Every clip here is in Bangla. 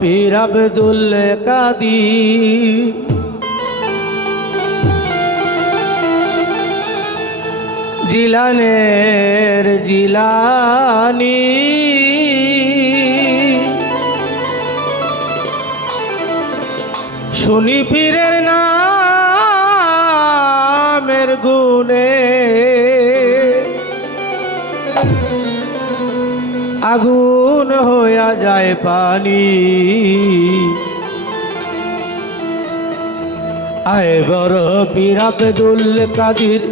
পীর আব্দুল কাদি। জিলানের জিলানি। শুনি পীরের নামের গুণে। আগুন হইয়া যায় পানি। আয় বড় পীর আব্দুল কাদির,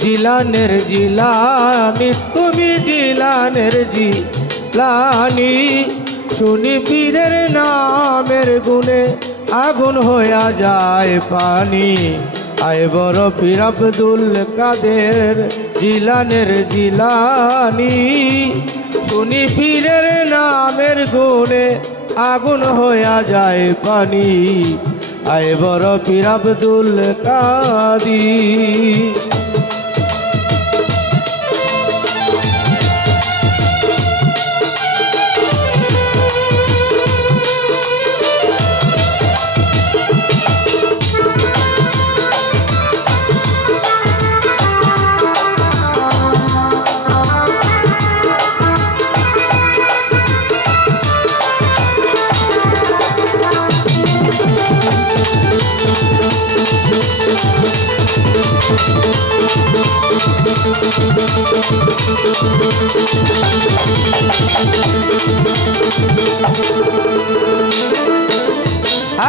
জিলানের জিলানি, তুমি জিলানের জিলানি। শুনি পীরের নামের গুণে আগুন হইয়া যায় পানি। আয় বড় পীর কাদের, জিলানের জিলানি। শুনি পীরের নামের গুণে আগুন হইয়া যায় পানি। আয় বড় পীর আব্দুল কাদি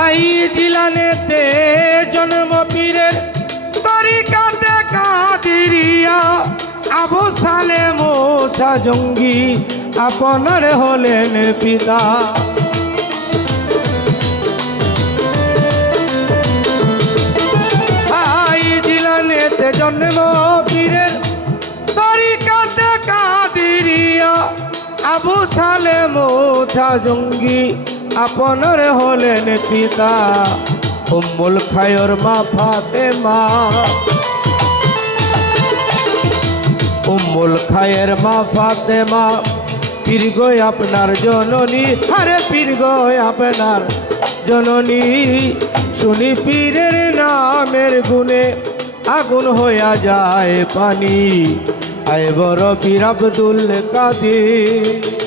আই জিলানেতে জন্ম পীরের তরিকাতে কাদিরিয়া আবু সালে মোসা জঙ্গি আপনার হলেন পিতা। জন্ম পীরের তরিকাতে কাদিরিয়া আবু সালে মোছা জঙ্গি আপনার হলেন পিতা। উম্মুল খায়র মা ফাতেমা। উম্মুল খায়ের মা ফাতেমা, পীর গয় আপনার জননী। আরে পীর গয় আপনার জননী, শুনি পীরের নামের গুণে। আগুন হইয়া যায় পানি। আয় বড় পীর আব্দুল কাদের।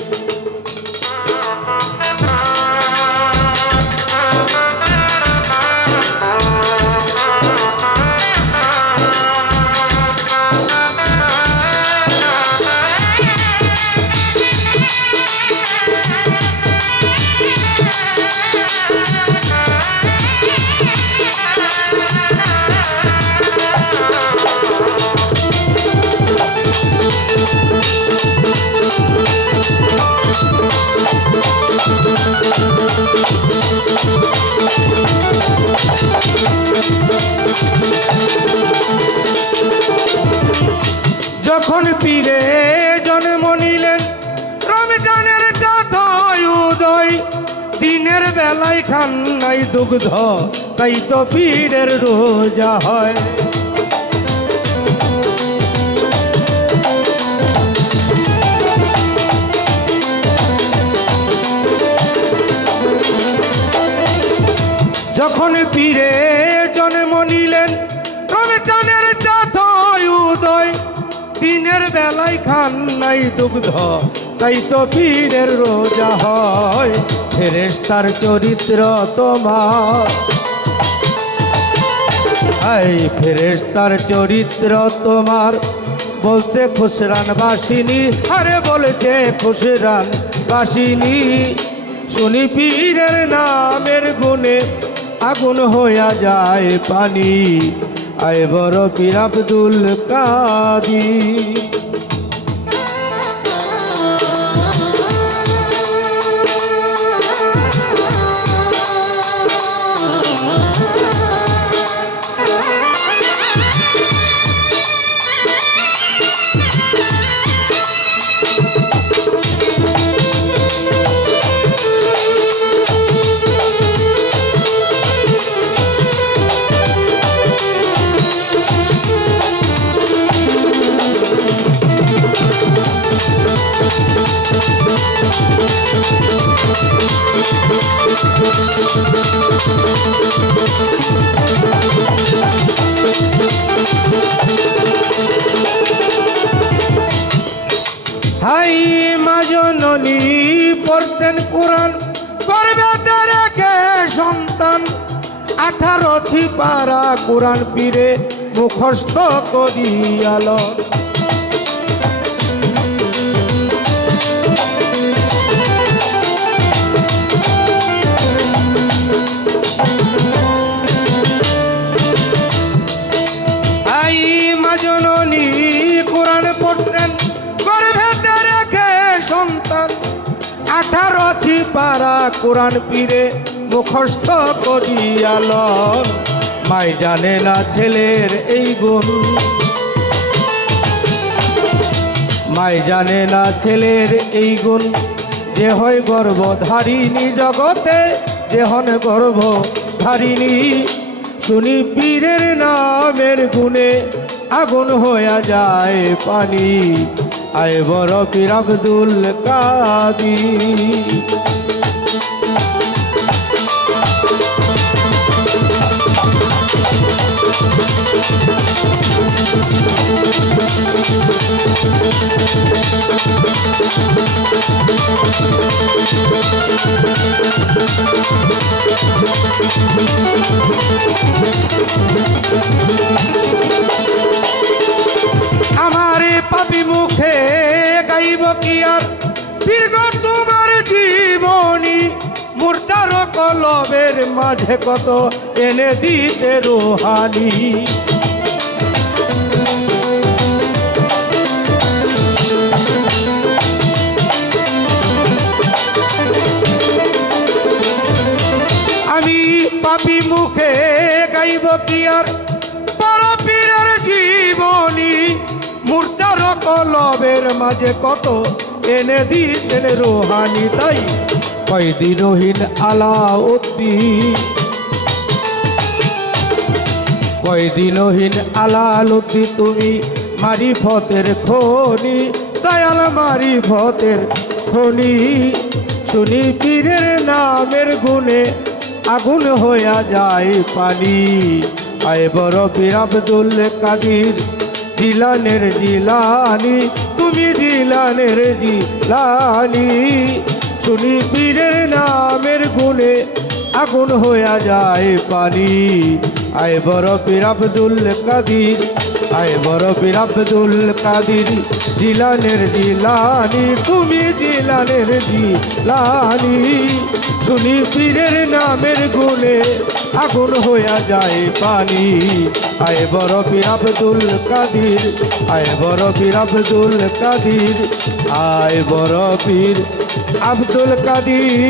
পীরে জন্ম নিলেন। রমজানের যথায় উদয়। দিনের বেলায় খান নাই দুগ্ধ, তাই তো পীরের রোজা হয়। যখন পীরে জন্ম নিলেন, রমজানের যথায় উদয়। দিনের বেলায় খান নাই দুগ্ধ, তাই তো পীরের রোজা হয়। ফেরেশতার চরিত্র তোমার। এই ফেরেশতার চরিত্র তোমার। বলছে খুশরান বাসিনী, আরে বলেছে খুশরান বাসিনী। শুনি পীরের নামের গুণে আগুন হইয়া যায় পানি। আয় বড় পীর আব্দুল কাদি পড়তেন কোরআন করবে রেখে সন্তান? আঠারো ছিপারা কোরআন পীরে মুখস্থ করিয়াল। পারা কোরআন পীরে মুখস্থ করিয়াল মাই জানে না ছেলের এই গুণ। মাই জানে না ছেলের এই গুণ। যে হয় গর্ভধারিণী জগতে, যে হন গর্ভধারিণী। শুনি পীরের নামের গুণে আগুন হইয়া যায় পানি। আয় বড় পীর আব্দুল কাদি আমার কলবের মাঝে কত এনে দিতে রোহানি। আমি পাপি মুখে গাইব কি আর? বড় পীরের জীবনী মূর্তার কলবের মাঝে কত এনে দিতেন রোহানি তাই কয়দিনহীন আলাউদ্দিন? কয়দিনহীন আলালুদ্দি তুমি মারিফতের খনি, দয়াল মারিফতের খনি। শুনি পীরের নামের গুণে আগুন হইয়া যায় পানি। আয় বড় পীর আব্দুল কাদির জিলানের জিলানি, তুমি জিলানের জিলানি। শুনি পীরের নামের গুণে আগুন হইয়া যায় পানি। আয় বড় পীর আব্দুল কাদির, আয় বড় পীর আব্দুল কাদির, জিলানের জিলানি, তুমি জিলানের জিলানি। শুনি পীরের নামের গুণে আগুন হইয়া যায় পানি। আয় বড় পীর আব্দুল কাদির আয় বড় পীর আব্দুল কাদির আয় বড় পীর আব্দুল কাদির।